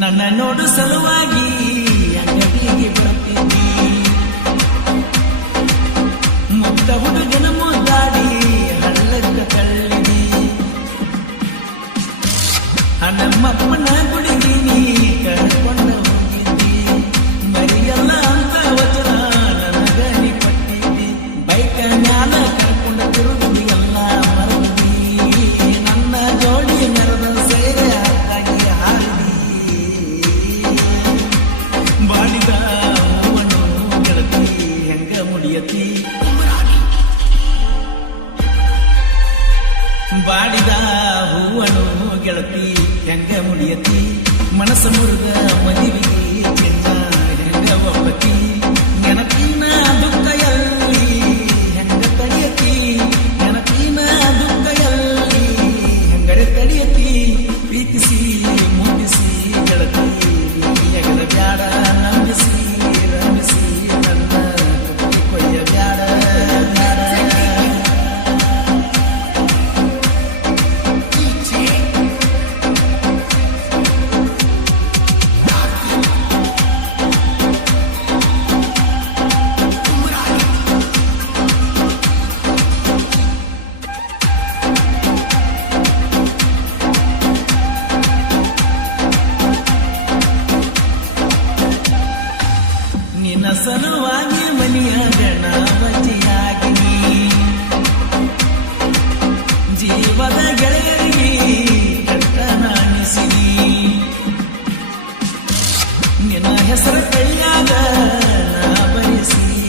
ನನ್ನ ನೋಡು ಸಲುವಾಗಿ ಅಂಗಡಿಗೆ ಬರ್ತೀನಿ, ಮುಗ್ಧ ಹುಡುಗನ ಮುದ್ದಾಡಿ ಹಳ್ಳಕ್ಕ ತಳ್ಳಿದಿ, ನಮ್ಮಪ್ಪನ ಗುಡಿಗಿನಿ ಕರ್ಕೊಂಡು ಹೋಗಿದ್ದಿ, ಮರಿಯಲ್ಲ ಅಂತ ವಚನ ನನಗ ನೀ ಕೊಟ್ಟಿದ್ದಿ, ಬೈಕ ಮ್ಯಾಲ ಕರ್ಕೊಂಡು ತಿರುಗಿ ಎಲ್ಲ ಮರದಿ, ನನ್ನ ಜೋಡಿ ಮೆರದ ಸೇರೆ ಹಾಕಿ ಹಾರಿದಿ, ಬಾಡಿದ ಹೂವನ್ನು ಗೆಳತಿ ಹೆಂಗ ಮುಡಿಯತಿ, ಬಾಡಿದ ಹೂವನ್ನು ಗೆಳತಿ ಹೆಂಗ ಮುಡಿಯತಿ, ಮನಸ್ಸು ಮುರಿದ ಮದುವೆಗೆ ಚಿನ್ನ ಹೆಂಗ ಒಪ್ಪತಿ, ನೆನಪಿನ ದುಃಖ ಎಲ್ಲಿ ಹೆಂಗ ತಡೆಯತಿ, ನೆನಪಿನ ದುಃಖ ಎಲ್ಲಿ ಹೆಂಗರೆ ತಡೆಯತಿ, ಪ್ರೀತಿಸಿ ಮುಗಿಸಿ ಗೆಳತಿ ಎಗದ ಬ್ಯಾಡ, ನಂಬಿಸಿ ರಂಭಿಸಿ ನನ್ನ ಕೊಯ್ಯ ಬ್ಯಾಡ, ನಿನ್ನ ಸಲುವಾಗಿ ಮನೆಯ ಗಣಪತಿಯಾಗಿನಿ, ಜೀವದ ಗೆಳೆಯರಿಗೆ ಕಟ್ಟನಾನಿಸಿನಿ, ನಿನ್ನ ಹೆಸರು ಕೈಯಾಗ ನಾ ಬಯಸಿನಿ,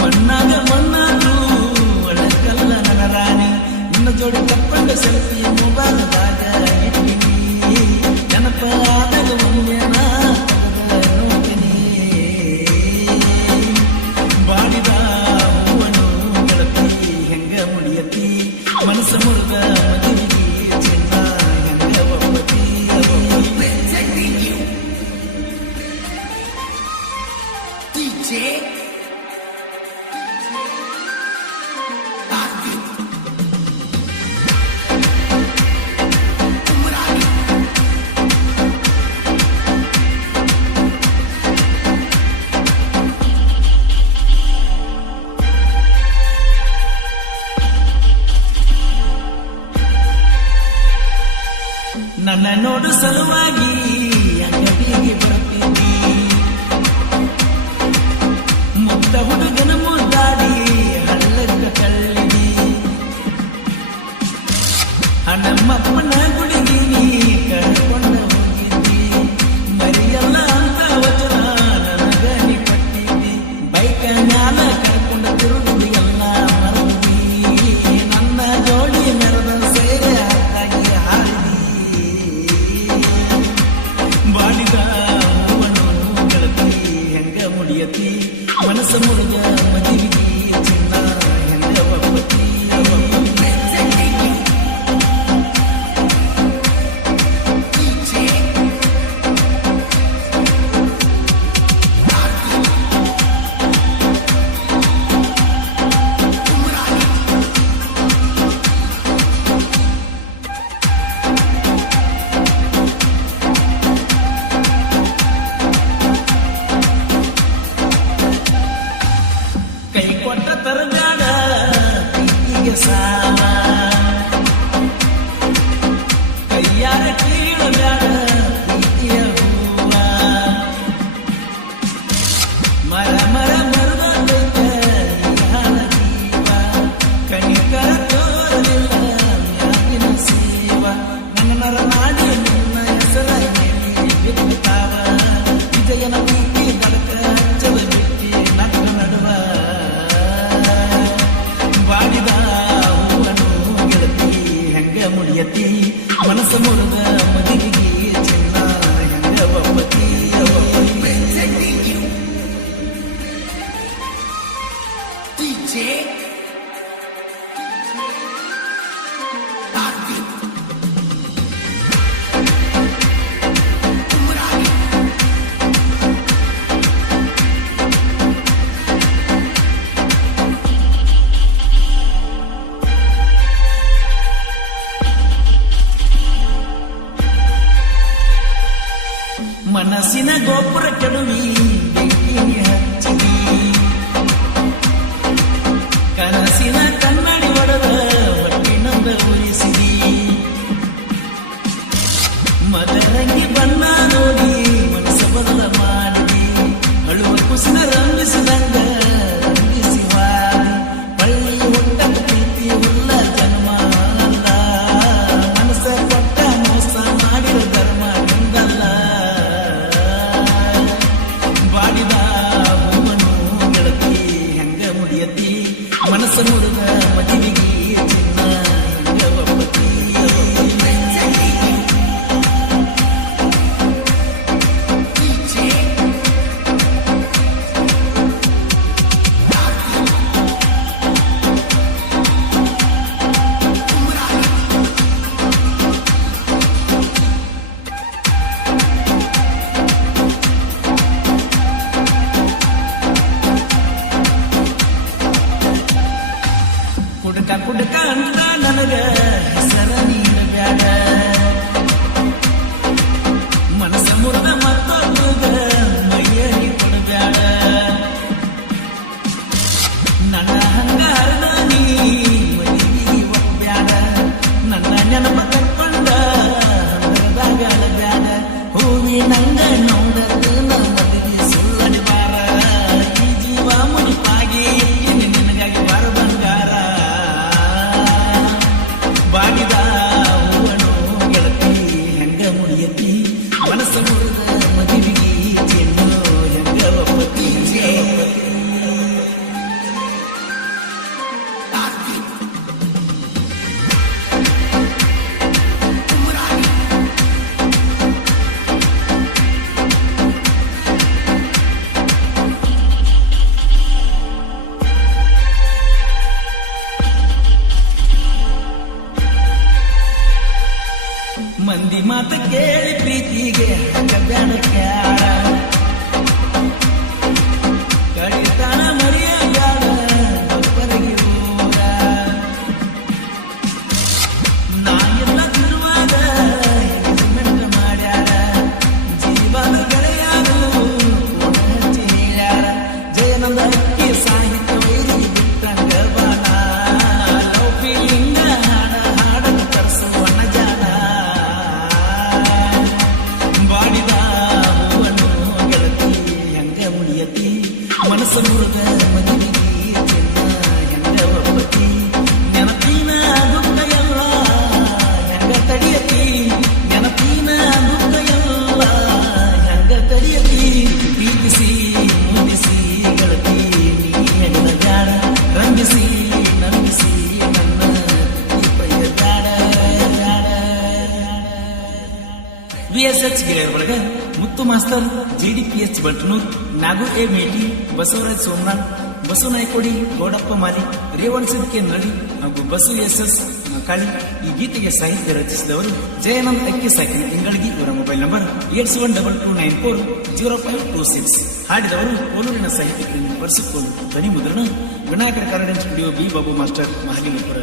ಮಣ್ಣಾಗ ಮಣ್ಣಾದ್ರು ಒಳಕಲ್ಲ ನನ್ನ ರಾಣಿ, ನಿನ್ನ ಜೋಡಿ ತಪ್ಪಂಡ ಸೆಲ್ಫಿ ಮೊಬೈಲ್ದಾಗ ಇಟ್ಟಿನಿ, ನೆನಪ ಆದಾಗ ಒಮ್ಮೆ ನಾ ನೋಡ್ತೀನಿ, ಬಾಡಿದ ಹೂವನ್ನು ಗೆಳತಿ ಹೆಂಗ ಮುಡಿಯತಿ, ಮನಸ್ಸು ಮುರಿದ ಮದುವೆಗೆ ಚಿನ್ನ ಹೆಂಗ ಒಪ್ಪತಿ, ನನ್ನ ನೋಡು ಸಲುವಾಗಿ ಅಂಗಡಿಗೆ ಬರ್ತೀನಿ, ಮುಗ್ಧ ಹುಡುಗನ ಮುದ್ದಾಡಿ ಹಳ್ಳಕ್ಕ ತಳ್ಳಿದಿ, ನಮ್ಮಪ್ಪನ ಗುಡಿಗಿನಿ ಕರ್ಕೊಂಡು ಹೋಗಿದ್ದಿ, ಮರಿಯಲ್ಲ ಅಂತ ವಚನ ನನಗ ನೀ ಕೊಟ್ಟಿದ್ದಿ, ಬೈಕ ಮ್ಯಾಲ ಕರ್ಕೊಂಡು ತಿರುಗಿ ಎಲ್ಲ ಮರದಿ, ನನ್ನ ಜೋಡಿ ಮೆರದ ಸೇರೆ ಹಾಕಿ ಹಾರಿದಿ, ಬಾಡಿದ ಹೂವನ್ನು ಗೆಳತಿ ಹೆಂಗ ಮುಡಿಯತಿ, ಮನಸ್ಸು ಮುರಿದ ಮದುವೆಗೆ ಚಿನ್ನ ಹೆಂಗ ಒಪ್ಪತಿ, ಮನಸ್ಸಿನ ಗೋಪುರ ಕೆಡುವಿ ಬೆಂಕಿಯ ಹಚ್ಚಿದಿ ಕನಸಿನ ಕನ್ನಡಿ ಒಡೆದ ಹೊಟ್ಟಿನಂದ ಉಳಿಸಿದಿ ಮದರಂಗಿ ಬಣ್ಣ ನೋಡಿ ಮನಸ್ಸ ಬದಲ ಮಾಡಿದಿ ಅಳುವ ಕುಸಿನ ರಂಗಿಸಿದಂಗ ರಂಗಿಸಿ ವಾದಿ ಪಳ್ಳಿ ಹುಟ್ಟ ಪ್ರೀತಿ ಉಲ್ಲ ಜನ್ಮ ಅಲ್ಲ ಮನಸ್ಸ ಕೊಟ್ಟ ಮೋಸ ಮಾಡಿದ ಧರ್ಮ ನಿಂದಲ್ಲ ಬಾಡಿದ ಹೂವನು ಗೆಳತಿ ಹೆಂಗ ಮುಡಿಯತಿ ಮನಸ್ಸ ಮುರಿದ ಮದುವೆಗೆ ಚಿನ್ನ ಹೆಂಗ ಒಪ್ಪತಿ ಕುಡಕ ಅಂತ ನನಗ ಹೆಸರ ನೀಡಬ್ಯಾಡ ಮನಸ್ಸ ಮುರಿದ ಮತ್ತೊಬ್ಬಗ ಮೈಯರಿ ಕೊಡಬ್ಯಾಡ ನನ್ನ ಹಂಗ ಹರಿದ ನೀ ಮದುವೆ ಒಪ್ಪ್ಯಾಡ ನನ್ನ ನೆನಪ ಕಟ್ಕೊಂಡ ಹಂಗದಾಗ ಅಳಬ್ಯಾಡ ಹೂವಿ ನಂಗ ನೋಡದ ಮದುವೆ ಸುಳ್ಳಡಿಬಾರ ಈ ಜೀವ ಮುನಿಪಾಗಿ ನಿನಗಾಗಿ ಬಾರ ಬಂಗಾರ ಬಾಡಿದ ಹೂವನು ಗೆಳತಿ ಹೆಂಗ ಮುಡಿಯತಿ ಮನಸ್ಸ ಮುರಿದ ಮದುವೆಗೆ ಚಿನ್ನು ಹೆಂಗ ಒಪ್ಪತಿ ಮಂದಿ ಮಾತ ಕೇಳಿ ಪ್ರೀತಿಗೆ ಹಂಗಬ್ಯಾಡ ಕ್ಯಾಡ ಕಡಿತಾನ ಮರಿಯ ಬ್ಯಾಡ ಒಬ್ಬರಿಗೆ ಹೋಗ ನಾನೆಲ್ಲ ತಿರುವಾಗ ಮೆಟ್ಟ ಮಾಡ್ಯಾರ ಜೀವನ ಗೆಳೆಯಾರು ಹಚ್ಚಿ ಹೇಳ್ಯಾರ ಜಯನಂದ ಅಕ್ಕಿ ಸಾಹಿತ್ಯ ವೈರಿ ಬಿಟ್ಟಂಗ ಬಾಣ ಲವ್ ಫೀಲಿಂಗ ಹಾಡ ತರಿಸುವಣ ಜಾಣ ಬಾಡಿದ ಹೂವನು ಗೆಳತಿ ಹೆಂಗ ಮುಡಿಯತಿ ಮನಸ್ಸ ಮುರಿದ ಮದುವೆಗೆ ಚಿನ್ನ ಹೆಂಗ ಒಪ್ಪತಿ ನೆನಪಿನ ದುಃಖ ಎಲ್ಲ ಹೆಂಗ ತಡಿಯತಿ ನೆನಪಿನ ದುಃಖ ಎಲ್ಲ ಹೆಂಗ ತಡಿಯತಿ ಪ್ರೀತಿಸಿ ಮುಗಿಸಿ ಗೆಳತಿ ನೀ ಹೆಗಲ ಬ್ಯಾಡ ರಂಗಿಸಿ ನಂಬಿಸಿ ನನ್ನ ದೀಪಯ್ಯ ಬ್ಯಾಡ VSH ಗೆಳೆಯರ ಒಳಗ ಮುತ್ತು master GDPH Bantnur Nagu A ಮೇಟಿ ಬಸವರಾಜ್ ಸೋಮನಾಥ್ ಬಸು ನಾಯ್ಕೋಡಿ ಗೌಡಪ್ಪ ಮಾಲಿ ರೇವಣ್ ಸಿದ್ಕೆ ನಡಿ ಹಾಗೂ ಬಸು SS ಕಾಳಿ ಈ ಗೀತೆಗೆ ಸಾಹಿತ್ಯ ರಚಿಸಿದವರು ಜಯಾನಂದ್ ಅಕ್ಕಿ ಸಾಕಿನ ತಿಂಗಳಿಗೆ ಇವರ ಮೊಬೈಲ್ ನಂಬರ್ 8122940526 ಹಾಡಿದವರು ಕೋಲೂರಿನ ಸಾಹಿತ್ಯಕ್ಕೆ ವರ್ಷಕ್ಕೊಂದು ಧ್ವನಿ ಮುದ್ರಣ ವಿನಾಯಕರ Kannada studio B Babu master Mahalingapura